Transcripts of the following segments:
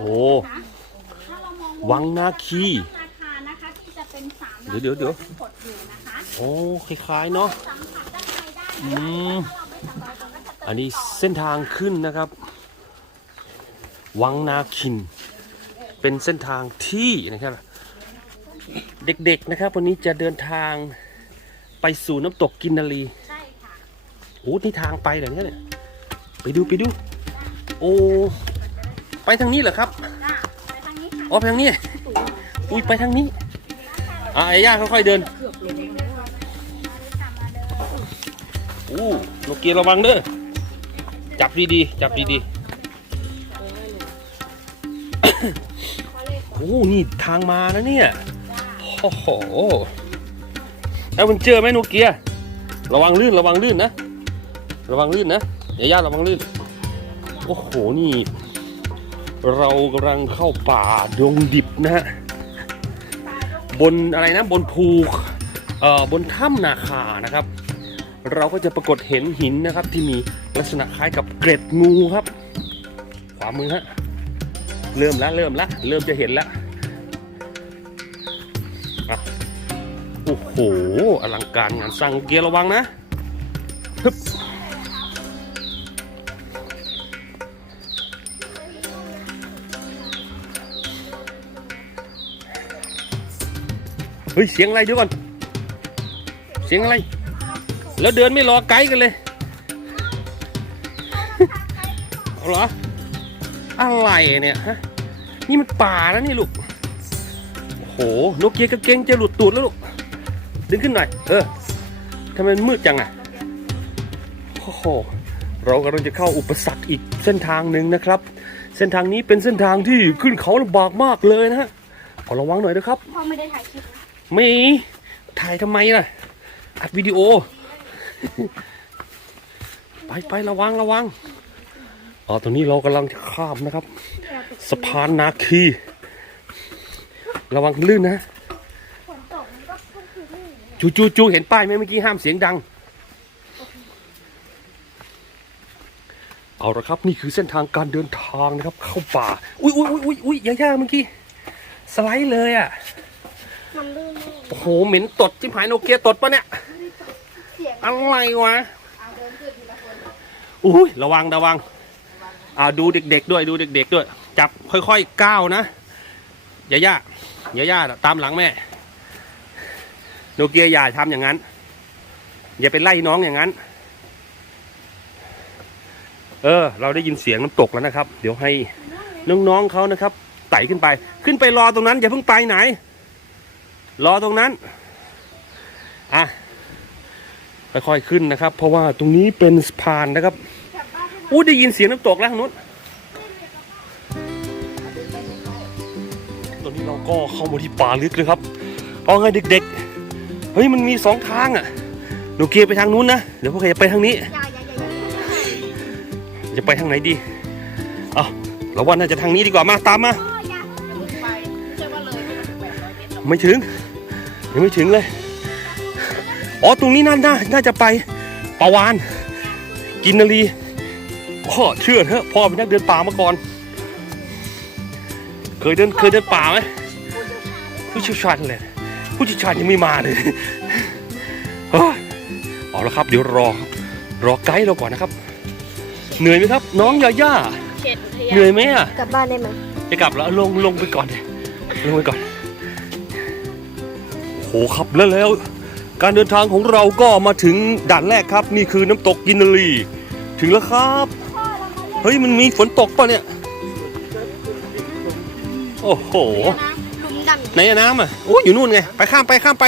โอ้ ถ้าเรามองวังนาคี ราคานะคะที่จะเป็นสามเดี๋ยวเดี๋ยวเดี๋ยว ที่กดอยู่นะคะโอ้คล้ายๆเนาะ สัมผัสด้านในได้อืมถ้าเราไม่สัมผัสเราก็จะอันนี้เส้นทางขึ้นนะครับ วังนาคิน เป็นเส้นทางที่นะครับ เด็กๆนะครับ วันนี้จะเดินทางไปสู่น้ำตกกินนารีใช่ค่ะโอ้นี่ทางไปเหรอเนี่ย ไปดูไปดู โอ้ ไปทางนี้เหรอครับจ้าไปทางนี้ค่ะอ๋อไปทางนี้ อุ้ยไปทางนี้อะไอ้ย่าค่อยๆเดินอู้โนเกียระวังเด้อจับดีๆจับดีๆโอ้นี่ทางมานะเนี่ยโอ้โหแล้วมันเจอไหมโนเกียระวังลื่นระวังลื่นนะ ระวังลื่นนะอย่าย่าระวังลื่น โอ้โห นี่ เรากำลังเข้าป่าดงดิบนะฮะบนอะไรนะบนภูเอ่อบนถ้ำนาคานะครับ เราก็จะปรากฏเห็นหินนะครับ ที่มีลักษณะคล้ายกับเกร็ดงูครับ ขวามือฮะเริ่มแล้วเริ่มแล้วเริ่มจะเห็นแล้วอะโอ้โหอลังการงานสร้างเกียร์ระวังนะ เฮ้ยเสียงอะไรเดี๋ยวก่อน เสียงอะไร แล้วเดินไม่รอไกด์กันเลย เอาเหรอ อะไรเนี่ยฮะ นี่มันป่าแล้วนี่ลูก โอ้โห นกเกียกระเกงจะหลุดตูดแล้วลูก ดึงขึ้นหน่อย เออทำไมมืดจังอะ โอ้โห เรากำลังจะเข้าอุปสรรคอีกเส้นทางหนึ่งนะครับ เส้นทางนี้เป็นเส้นทางที่ขึ้นเขาลำบากมากเลยนะฮะขอระวังหน่อยนะครับ พ่อไม่ได้ถ่ายคลิปนะ ไม่ถ่ายทำไมล่ะ อัดวิดีโอ ไปไประวังระวังอ๋อตอนนี้เรากำลังจะข้ามนะครับ สะพานนาคี ระวังลื่นนะฝนตกมันก็ขึ้นคือนี่จูจูจูเห็นป้ายไหมเมื่อกี้ห้ามเสียงดัง เอาละครับนี่คือเส้นทางการเดินทางนะครับ เข้าป่า อุ้ยอุ้ยอุ้ยอุ้ยอย่าย่าเมื่อกี้ สไลด์เลยอะ มันลื่นมาก โอ้โหเหม็นตดจิ้มหายโนเกียตดปะเนี่ย อะไรวะอุ้ยระวังระวังอ่าดูเด็ก ๆ ด้วยดูเด็ก ๆ ด้วย จับค่อยๆก้าวนะอย่าย่าอย่าย่าตามหลังแม่โนเกียอย่าทำอย่างนั้น อย่าไปไล่น้องอย่างนั้น เออ เราได้ยินเสียงน้ำตกแล้วนะครับ เดี๋ยวให้น้องๆเขานะครับไต่ขึ้นไป ขึ้นไปรอตรงนั้น อย่าเพิ่งไปไหน รอตรงนั้น อะค่อยๆขึ้นนะครับ เพราะว่าตรงนี้เป็นสะพานนะครับอู้ได้ยินเสียงน้ำตกแล้วทางนู้นตอนนี้เราก็เข้ามาที่ป่าลึกเลยครับเอาไงเด็กๆ เฮ้ยมันมีสองทางอะ หนูเกียร์ไปทางนู้นนะ เดี๋ยวพวกแกจะไปทางนี้อย่าอย่าอย่าอย่าจะไปทางไหนดีเอาเราว่าน่าจะทางนี้ดีกว่ามาตามมาพ่ออย่าไปไม่ใช่ว่าเลยไปแปดร้อยเมตรหรอกไม่ถึง ยังไม่ถึงเลย อ๋อ ตรงนี้น่าน่าน่าจะไปปาวาน กินนารีพ่อเชื่อเถอะพ่อเป็นนักเดินป่ามาก่อน เคยเดินเคยเดินป่าไหมผู้เชี่ยวชาญเลยผู้เชี่ยวชาญยังไม่มาเลยเฮ้ยเอาละครับ เดี๋ยวรอ รอไกด์เราก่อนนะครับ เหนื่อยไหมครับ น้องยาย่าเขตอุทเหนื่ยาอยไหมอะกลับบ้านได้ไหมจะกลับแล้วลงลงไปก่อนดิลงไปก่อนโอ้โหครับแล้วแล้ว การเดินทางของเราก็มาถึงด่านแรกครับ นี่คือน้ำตกกินนารีถึงแล้วครับ เฮ้ยมันมีฝนตกป่ะเนี่ย โอ้โหหลุมดำไหนอะน้ำอะโอ้ยอยู่นู่นไง ไปข้ามไปข้ามไป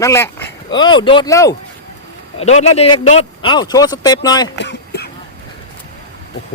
นั่นแหละ เออโดดเร็วโดดแล้วเด็กๆโดด เอ้าโชว์สเต็ปหน่อย โอ้โห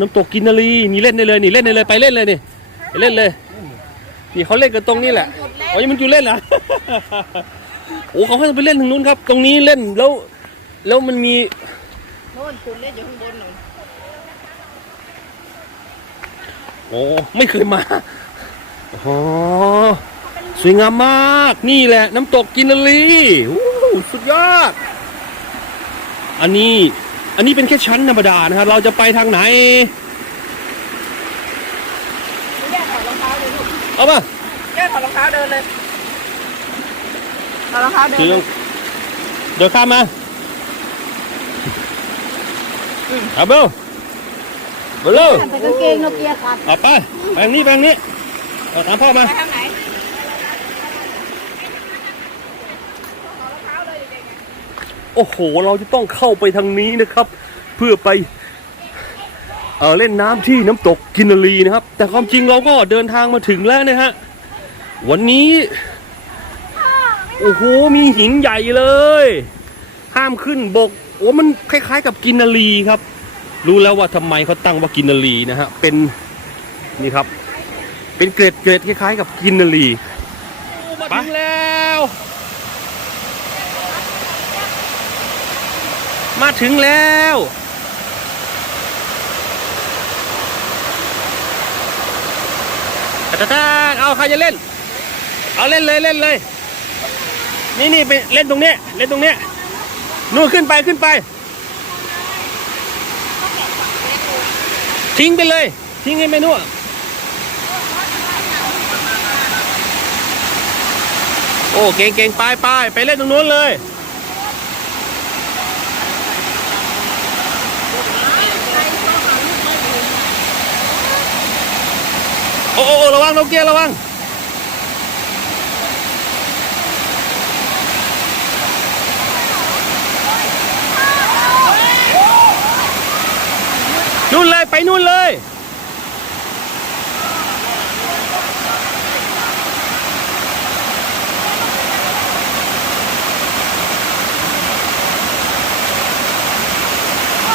น้ำตกกินนารีนี่เล่นได้เลยนี่เล่นได้เลยไปเล่นเลยนี่ไปเล่นเลย นี่เขาเล่นกันตรงนี้แหละจุด เล่อ๋อยังมันอยู่เล่นเหรอ โอ้เขาให้ไปเล่นทางนู้นครับ ตรงนี้เล่นแล้ว แล้วมันมีโน่นจุดเล่นอยู่ข้างบนหนูโอ้ไม่เคยมาอ๋อสวยงามมาก นี่แหละ น้ำตกกินนารีอู้สุดยอด อันนี้อันนี้เป็นแค่ชั้นธรรมดานะครับ เราจะไปทางไหน เอามา แก้ถอดรองเท้าเดินเลยถอดรองเท้าเดินถือเลลยงเดี๋ยวข้ามมาเอาเบลเบลเร็วใส่กางเกงโนเกียขาดเอาไปไปทางนี้ไปทางนี้เอาตามพ่อมาไปทางไหนโอ้โห เราจะต้องเข้าไปทางนี้นะครับ เพื่อไปเออเล่นน้ำที่น้ำตกกินนารีนะครับ แต่ความจริงเราก็เดินทางมาถึงแล้วนะฮะ วันนี้ โอ้โห มีหินใหญ่เลย ห้ามขึ้นบก โอ้มันคล้ายๆกับกินนารีครับ รู้แล้วว่าทำไมเขาตั้งว่ากินนารีนะฮะ เป็นนี่ครับ เป็นเกรดเกรดคล้ายๆ กับกินนารีมาถึงแล้ว มาถึงแล้วตาตาเอาใครจะเล่น เอาเล่นเลยเล่นเลย นี่นี่ไปเล่นตรงนี้เล่นตรงนี้นู่นขึ้นไปขึ้นไป ทิ้งไปเลย ทิ้งให้ไม่นู่นโอ้เก่งเก่งไปไปไปเล่นตรงนู้นเลยโอ้โอ้โอ้ระวังโนเกียระวัง นู่นเลย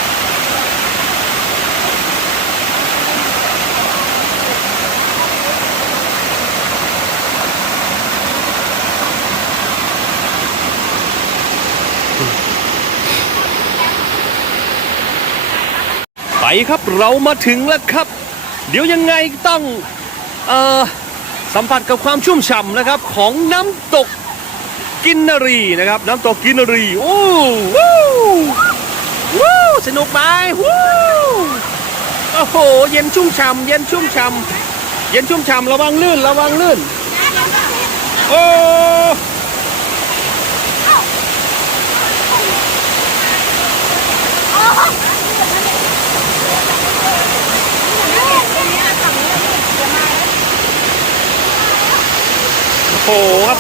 ไปนู่นเลย ไป ครับเรามาถึงแล้วครับ เดี๋ยวยังไงต้องเอ่อสัมผัสกับความชุ่มฉ่ำนะครับ ของน้ำตกกินนารีนะครับ น้ำตกกินนารีโอ้วู้วู้สนุกไหมวู้โอ้โหเย็นชุ่มฉ่ำเย็นชุ่มฉ่ำเย็นชุ่มฉ่ำระวังลื่นระวังลื่นโอ้โหครับ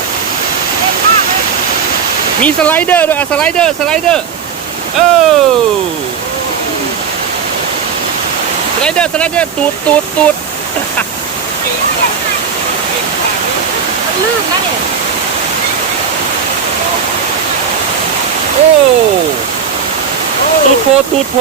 มีสไลเดอร์ด้วยอะสไลเดอร์สไลเดอร์โอ้สไลเดอร์สไลเดอร์ตูดตูดตูดลื่นนะเนี่ยโอ้ตูดโพตูดโพ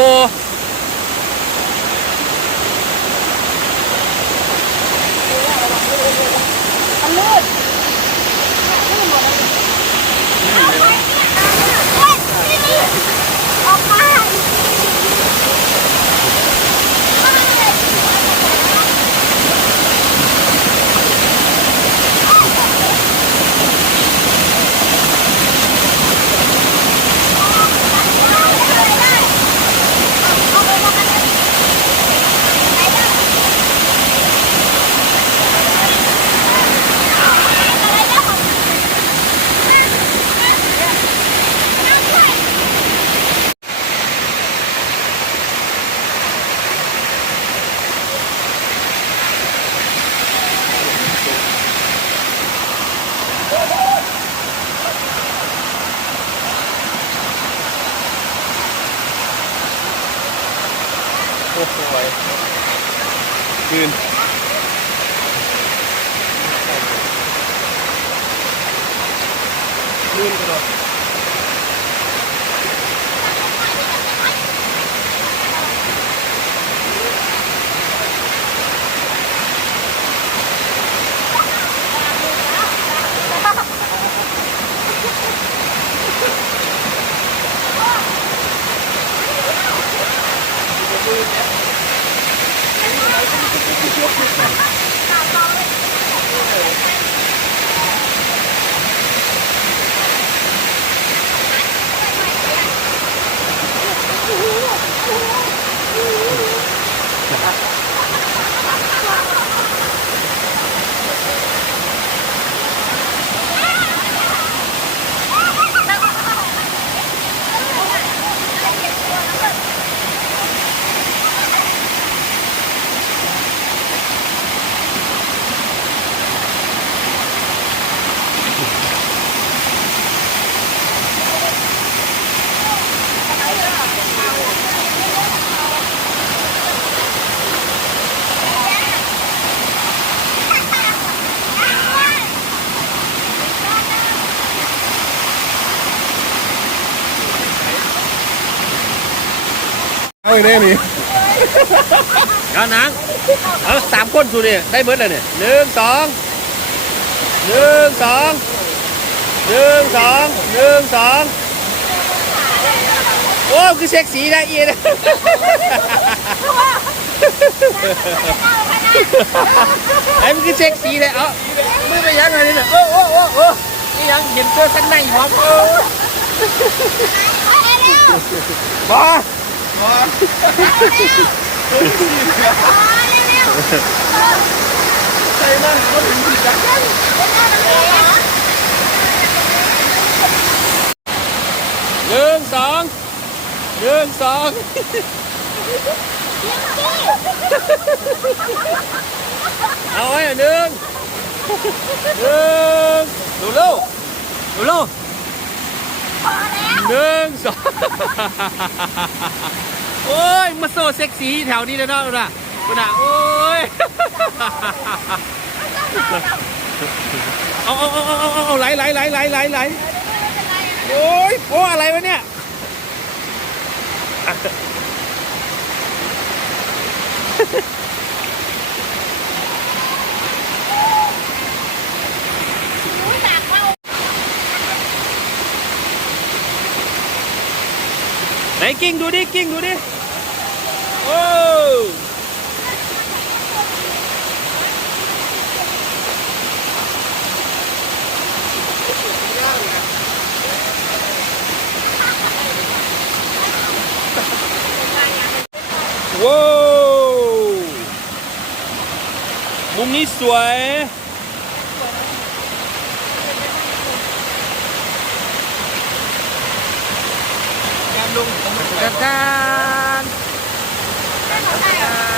อ้โหคืนลื่นตลอด ยแน่นี่เอานางเอาสามคนสุดเนี่ยได้เบิร์ดเลยเนี่ยหนึ่งสองหนึ่งสองหนึ่งสองหนึ่งสองโอ้คือเซ็กซี่นะเอียนะไอ้มันคือเซ็กซี่เลยเอามือไปยังไงเนี่ยโอ้โอ้โอ้โอ้นี่ยังเห็นตัวสั้นในหอมโอ้บ้า ใช่นั่นก็ถึงผิดจังหนึ่งสองหนึ่งสองเอาไว้อะหนึ่งหนึ่งดูเร็วดูเร็วหนึ่งสอง โอ้ยมาโซ่เซ็กซี่แถวนี้เลยเนาะดูนะดูนะโอ้ยเอาเอาเอาเอาเอาเอาไหลไหลไหลไหลไหลไหลโอ้ยโอ้อะไรวะเนี่ยอุ้ยหนักมากไหนกิ้งดูดิกิ้งดูดิ โอ้ ว้าวมุมนี้สวยกันกัน